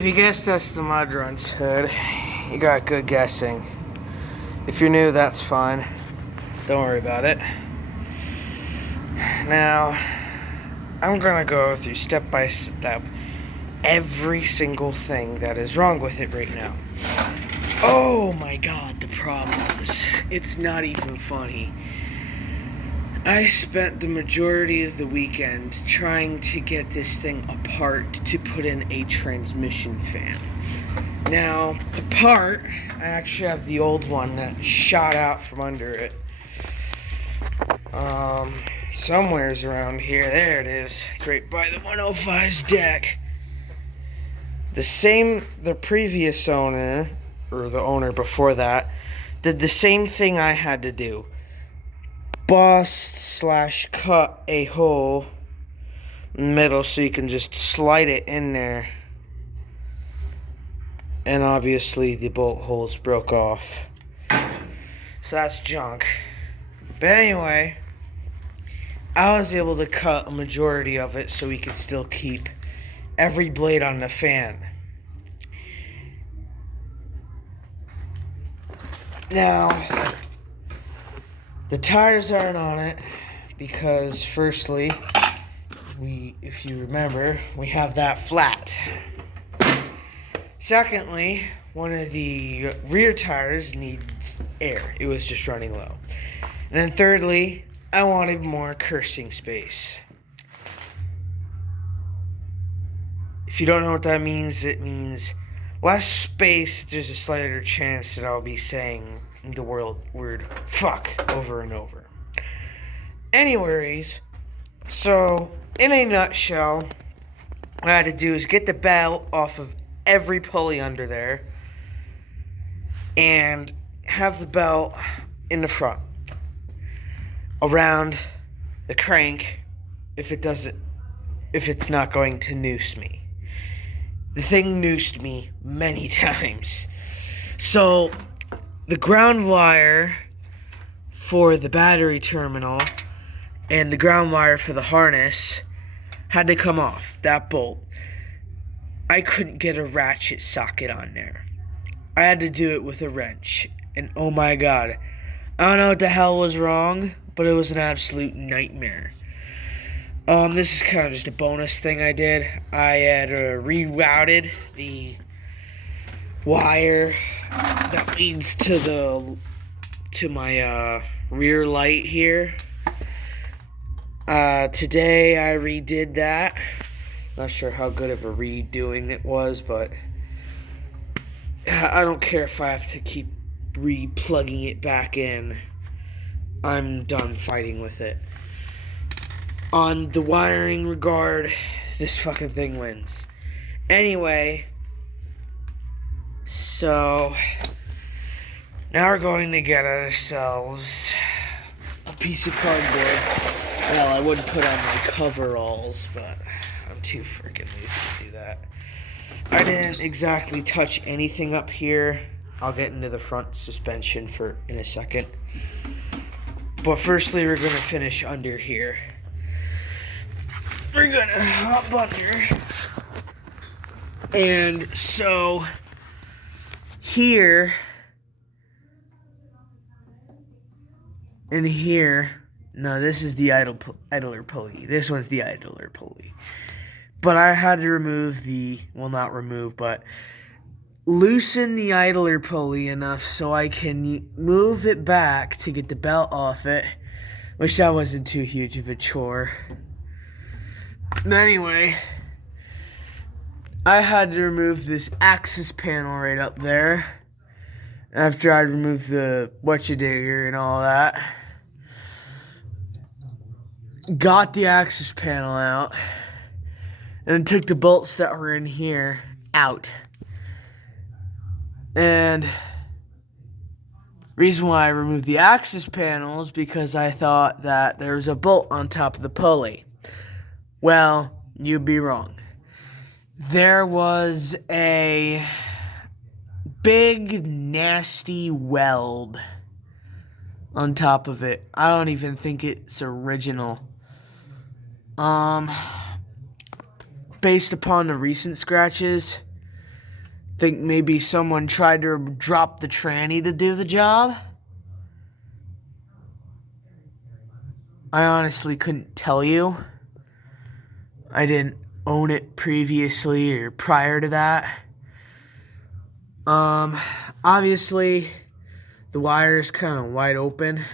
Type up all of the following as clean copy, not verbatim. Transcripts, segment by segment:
If you guessed that's the mud runts hood, you got good guessing. If you're new, that's fine. Don't worry about it. Now, I'm gonna go through step by step every single thing that is wrong with it right now. Oh my god, the problem is, it's not even funny. I spent the majority of the weekend trying to get this thing apart to put in a transmission fan. Now, the part, I actually have the old one that shot out from under it. Somewhere's around here. There it is. It's right by the 105's deck. The previous owner, or the owner before that, did the same thing I had to do. Bust/cut a hole in the middle so you can just slide it in there. And obviously the bolt holes broke off. So that's junk. But anyway, I was able to cut a majority of it so we could still keep every blade on the fan. Now, the tires aren't on it because firstly, if you remember, we have that flat. Secondly, one of the rear tires needs air. It was just running low. And then thirdly, I wanted more cursing space. If you don't know what that means, it means less space. There's a slighter chance that I'll be saying the word fuck over and over. Anyways, so in a nutshell, what I had to do is get the belt off of every pulley under there and have the belt in the front around the crank if it's not going to noose me. The thing noosed me many times. So the ground wire for the battery terminal and the ground wire for the harness had to come off, that bolt. I couldn't get a ratchet socket on there. I had to do it with a wrench. And oh my god, I don't know what the hell was wrong, but it was an absolute nightmare. This is kind of just a bonus thing I did. I had rerouted the wire that leads to my rear light here. Today I redid that. Not sure how good of a redoing it was, but I don't care if I have to keep re-plugging it back in. I'm done fighting with it. On the wiring regard, this fucking thing wins. Anyway, so now we're going to get ourselves a piece of cardboard. Well, I wouldn't put on my coveralls, but I'm too freaking lazy to do that. I didn't exactly touch anything up here. I'll get into the front suspension in a second. But firstly, we're going to finish under here. We're going to hop under. And so, here, and here, no, this is the idler pulley. This one's the idler pulley. But I had to loosen the idler pulley enough so I can move it back to get the belt off it, which that wasn't too huge of a chore. Anyway, I had to remove this access panel right up there after I removed the whatcha-digger and all that. Got the access panel out and took the bolts that were in here out. And reason why I removed the access panel is because I thought that there was a bolt on top of the pulley. Well, you'd be wrong. There was a big, nasty weld on top of it. I don't even think it's original. Based upon the recent scratches, Think maybe someone tried to drop the tranny to do the job? I honestly couldn't tell you. I didn't own it previously or prior to that. Obviously, the wire is kind of wide open,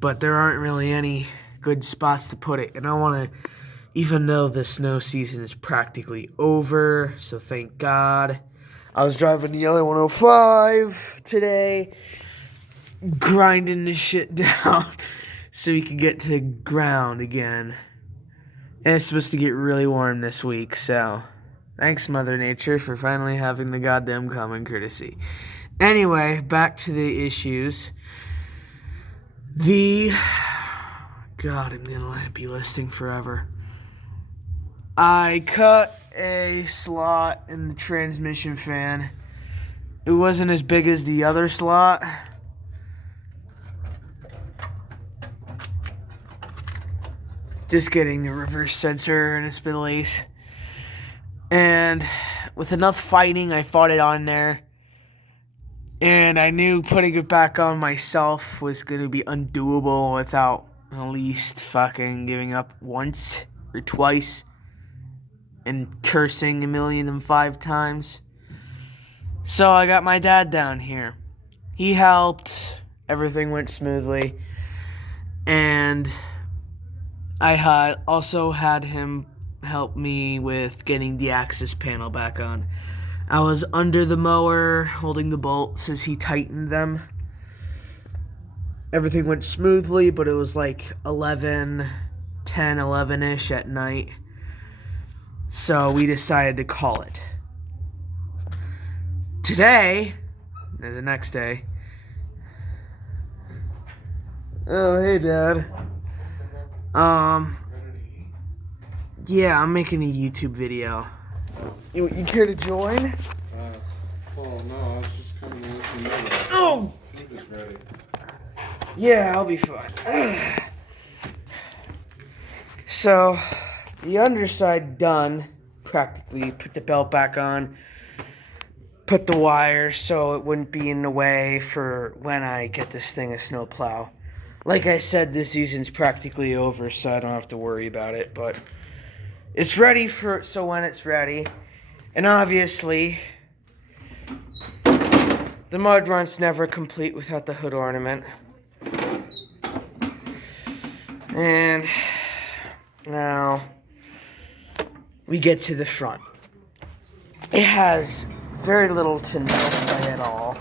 but there aren't really any good spots to put it. And I want to, even though the snow season is practically over, so thank God. I was driving the other 105 today, grinding this shit down so we could get to ground again. And it's supposed to get really warm this week, so thanks, Mother Nature, for finally having the goddamn common courtesy. Anyway, back to the issues. God, I'm gonna be listing forever. I cut a slot in the transmission fan. It wasn't as big as the other slot. Just getting the reverse sensor in its place. And with enough fighting, I fought it on there. And I knew putting it back on myself was going to be undoable without at least fucking giving up once or twice and cursing 1,000,005 times. So I got my dad down here. He helped. Everything went smoothly. And I also had him help me with getting the access panel back on. I was under the mower holding the bolts as he tightened them. Everything went smoothly, but it was like 11-ish at night. So we decided to call it. Today, or the next day. Oh, hey, Dad. Yeah, I'm making a YouTube video. You care to join? Well, no, I was just coming to let you know that. Oh! I'm just ready. Yeah, I'll be fine. So, the underside done, practically. Put the belt back on. Put the wire so it wouldn't be in the way for when I get this thing a snowplow. Like I said, this season's practically over, so I don't have to worry about it, but it's ready so when it's ready. And obviously, the mud run's never complete without the hood ornament. And now we get to the front. It has very little to no play at all.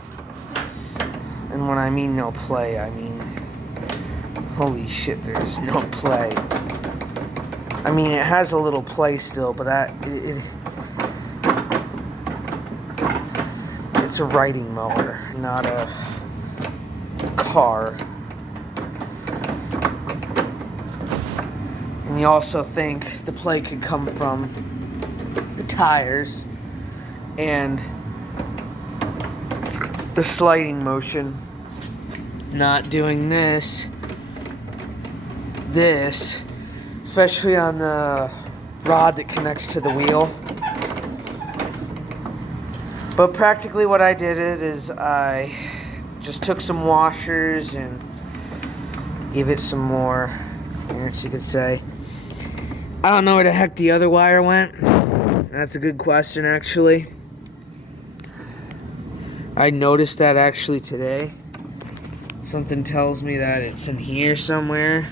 And when I mean no play, I mean, holy shit, there's no play. I mean, it has a little play still, but it's a riding mower, not a car. And you also think the play could come from the tires and the sliding motion. Not doing this, especially on the rod that connects to the wheel. But practically what I did is I just took some washers and gave it some more clearance, you could say. I don't know where the heck the other wire went. That's a good question, actually. I noticed that actually today. Something tells me that it's in here somewhere.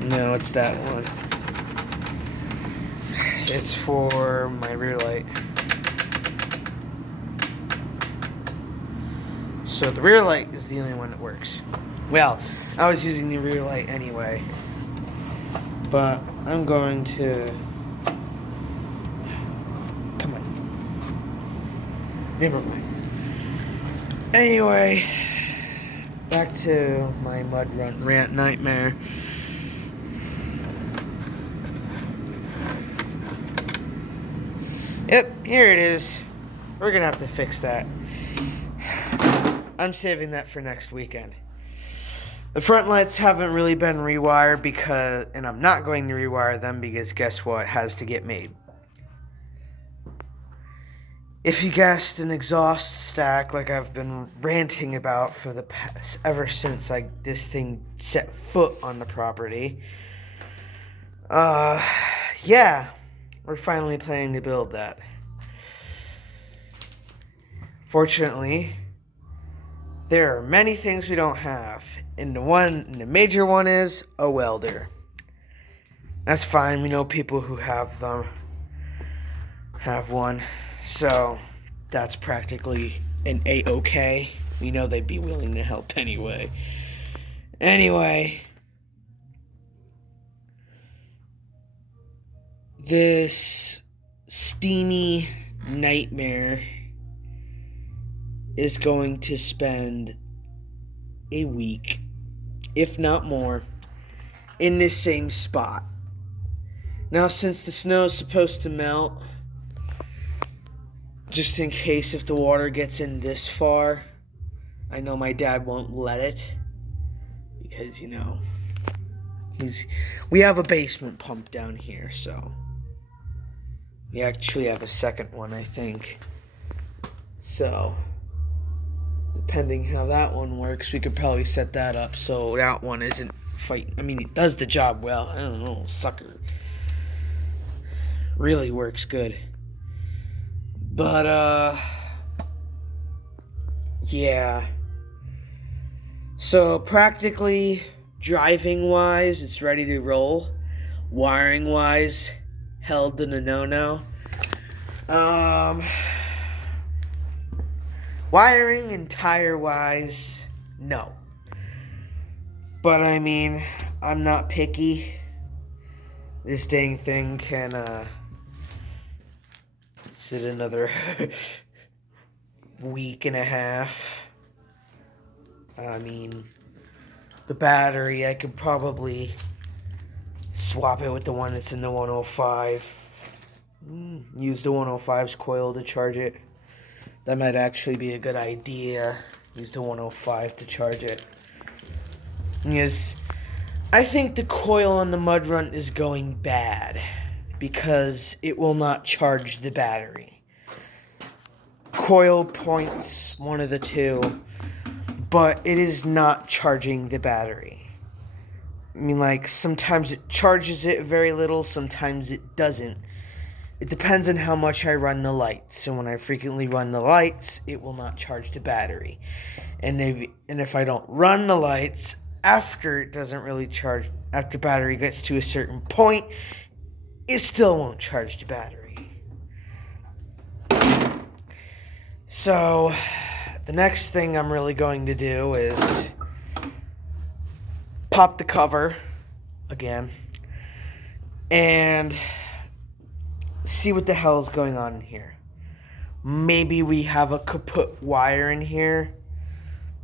No, it's that one. It's for my rear light. So the rear light is the only one that works. Well, I was using the rear light anyway. But I'm going to... Come on. Never mind. Anyway, back to my mud run rant nightmare. Yep, here it is. We're gonna have to fix that. I'm saving that for next weekend. The front lights haven't really been rewired and I'm not going to rewire them because guess what has to get made. If you guessed, an exhaust stack, like I've been ranting about for the past, ever since this thing set foot on the property. Yeah, we're finally planning to build that. Fortunately, there are many things we don't have, and the major one is a welder. That's fine. We know people who have one, so that's practically an A-OK. We know they'd be willing to help anyway. Anyway, this steamy nightmare is going to spend a week, if not more, in this same spot. Now, since the snow is supposed to melt, just in case if the water gets in this far, I know my dad won't let it because, we have a basement pump down here, so we actually have a second one, I think. So, depending how that one works, we could probably set that up so that one isn't fighting. I mean, it does the job well. I don't know, sucker. Really works good. But, yeah. So, practically, driving-wise, it's ready to roll. Wiring-wise, held in a no-no. Wiring and tire-wise, no. But, I mean, I'm not picky. This dang thing can, sit another week and a half. I mean, the battery, I could probably swap it with the one that's in the 105. Use the 105's coil to charge it. That might actually be a good idea. Use the 105 to charge it. Yes, I think the coil on the mud run is going bad because it will not charge the battery. Coil points, one of the two, but it is not charging the battery. I mean, sometimes it charges it very little, sometimes it doesn't. It depends on how much I run the lights. So when I frequently run the lights, it will not charge the battery. And if I don't run the lights, after it doesn't really charge, after battery gets to a certain point, it still won't charge the battery. So, the next thing I'm really going to do is pop the cover again and see what the hell is going on in here. Maybe we have a kaput wire in here,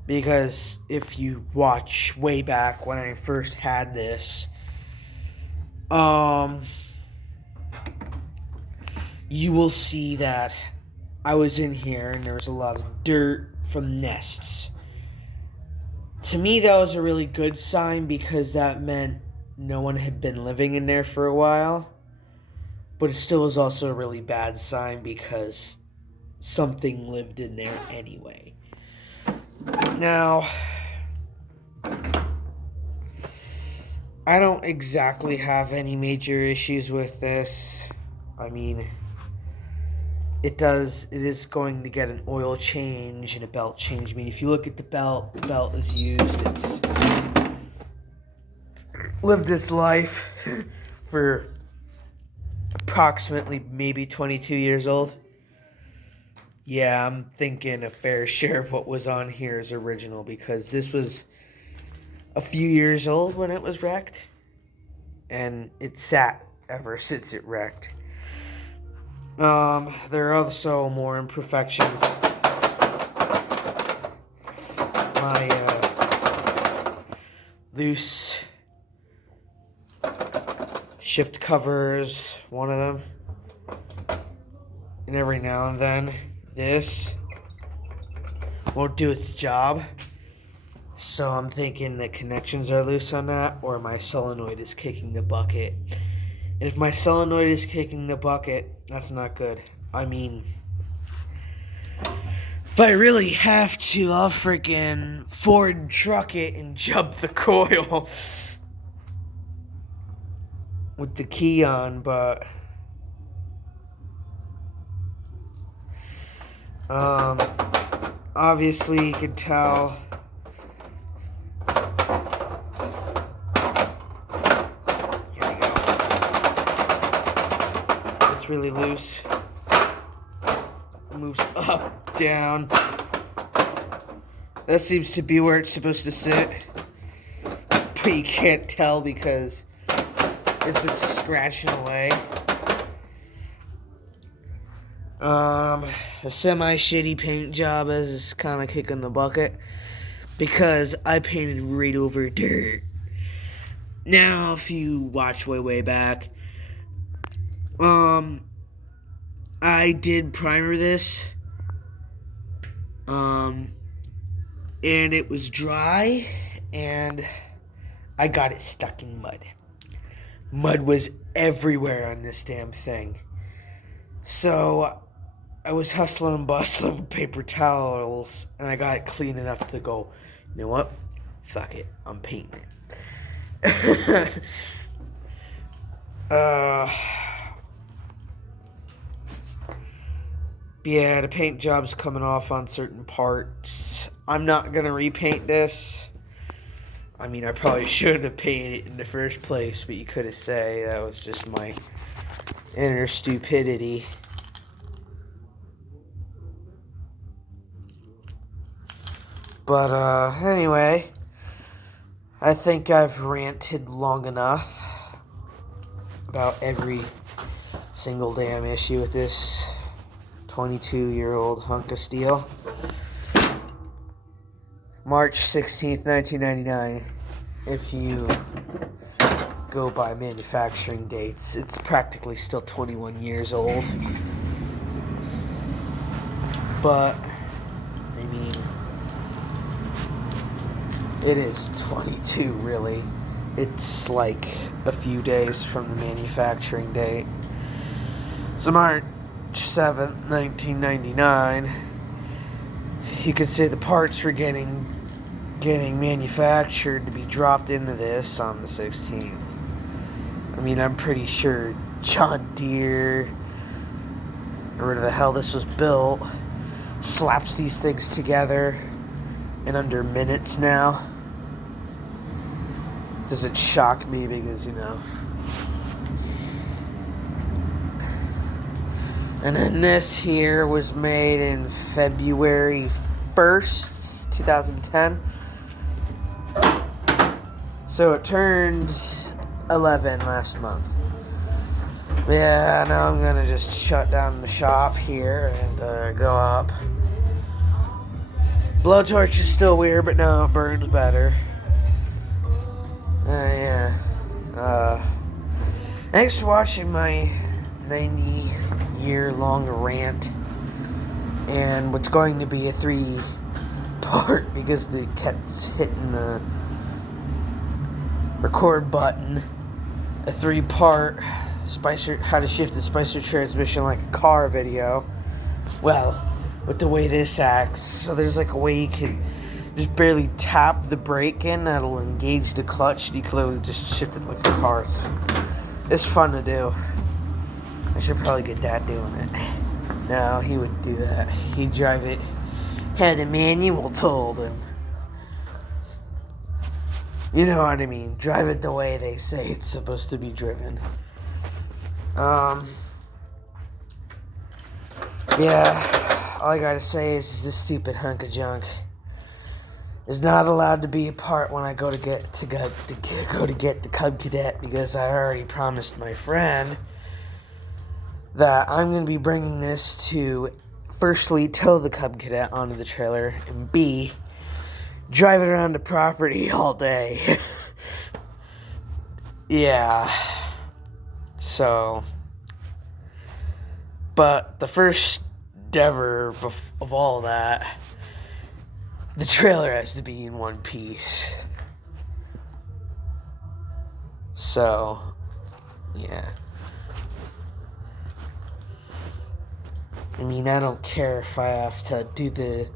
because if you watch way back when I first had this, you will see that I was in here and there was a lot of dirt from nests. To me, that was a really good sign because that meant no one had been living in there for a while. But it still was also a really bad sign because something lived in there anyway. Now, I don't exactly have any major issues with this. I mean, it is going to get an oil change and a belt change. I mean, if you look at the belt is used. It's lived its life for approximately maybe 22 years old. Yeah, I'm thinking a fair share of what was on here is original because this was a few years old when it was wrecked. And it sat ever since it wrecked. There are also more imperfections. My loose shift covers, one of them. And every now and then, this won't do its job. So I'm thinking the connections are loose on that, or my solenoid is kicking the bucket. And if my solenoid is kicking the bucket, that's not good. I mean, if I really have to, I'll freaking Ford truck it and jump the coil with the key on, but obviously you can tell. Here we go. It's really loose. Moves up, down. That seems to be where it's supposed to sit. But you can't tell because it's been scratching away. A semi-shitty paint job is kind of kicking the bucket because I painted right over dirt. Now, if you watch way back, I did primer this, and it was dry, and I got it stuck in mud. Mud was everywhere on this damn thing. So I was hustling and bustling with paper towels, and I got it clean enough to go, you know what? Fuck it. I'm painting it. Yeah, the paint job's coming off on certain parts. I'm not going to repaint this. I mean, I probably shouldn't have painted it in the first place, but you could have said that was just my inner stupidity. But anyway, I think I've ranted long enough about every single damn issue with this 22-year-old hunk of steel. March 16th, 1999. If you go by manufacturing dates, it's practically still 21 years old. But, I mean, it is 22, really. It's like a few days from the manufacturing date. So March 7th, 1999, you could say the parts were getting manufactured to be dropped into this on the 16th. I mean, I'm pretty sure John Deere, or where the hell this was built, slaps these things together in under minutes now. Doesn't shock me because, you know. And then this here was made in February 1st, 2010. So it turned 11 last month. Yeah, now I'm gonna just shut down the shop here and go up. Blowtorch is still weird, but now it burns better. Yeah. Thanks for watching my 90-year-long rant, and what's going to be a 3-part because the kept hitting the record button. A 3-part how to shift the Spicer transmission like a car video. Well, with the way this acts, so there's like a way you can just barely tap the brake in, that'll engage the clutch. You clearly just shift it like a car. It's fun to do. I should probably get Dad doing it. No, he wouldn't do that. He'd drive it, had a manual told him. You know what I mean. Drive it the way they say it's supposed to be driven. Yeah, all I gotta say is this stupid hunk of junk is not allowed to be a part when I go to get the Cub Cadet, because I already promised my friend that I'm going to be bringing this to, firstly, tow the Cub Cadet onto the trailer, and B, drive it around the property all day. Yeah. So, but the first endeavor of all that, the trailer has to be in one piece. So, yeah. I mean, I don't care if I have to do the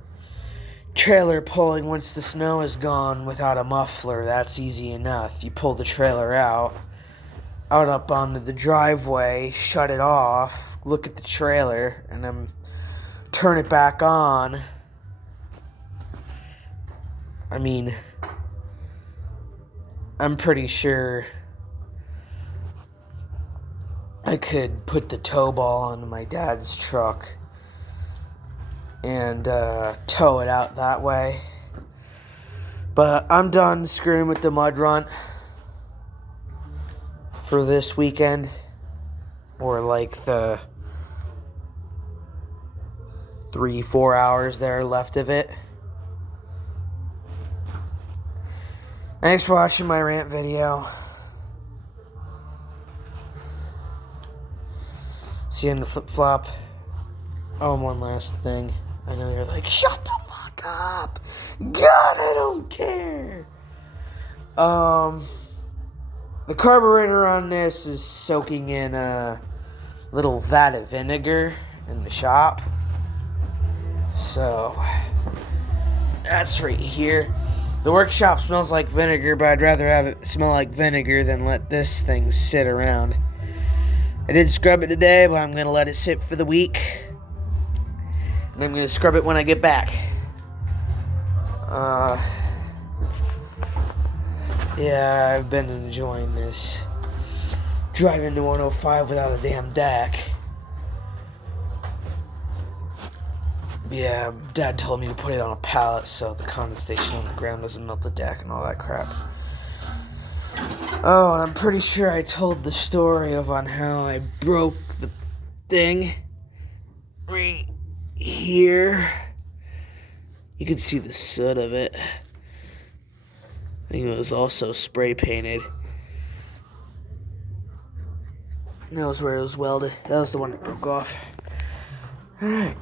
trailer pulling once the snow is gone without a muffler. That's easy enough. You pull the trailer out up onto the driveway, shut it off, look at the trailer, and then turn it back on. I mean, I'm pretty sure I could put the tow ball onto my dad's truck and tow it out that way. But I'm done screwing with the mud run for this weekend, or like the 3-4 hours that are left of it. Thanks for watching my rant video. See you in the flip-flop. Oh, and one last thing. I know you're like, shut the fuck up. God, I don't care. The carburetor on this is soaking in a little vat of vinegar in the shop. So, that's right here. The workshop smells like vinegar, but I'd rather have it smell like vinegar than let this thing sit around. I did scrub it today, but I'm going to let it sit for the week. And I'm going to scrub it when I get back. Yeah, I've been enjoying this. Driving to 105 without a damn DAC. Yeah, Dad told me to put it on a pallet so the condensation on the ground doesn't melt the deck and all that crap. Oh, and I'm pretty sure I told the story on how I broke the thing right here. You can see the soot of it. I think it was also spray painted. That was where it was welded. That was the one that broke off. Alright.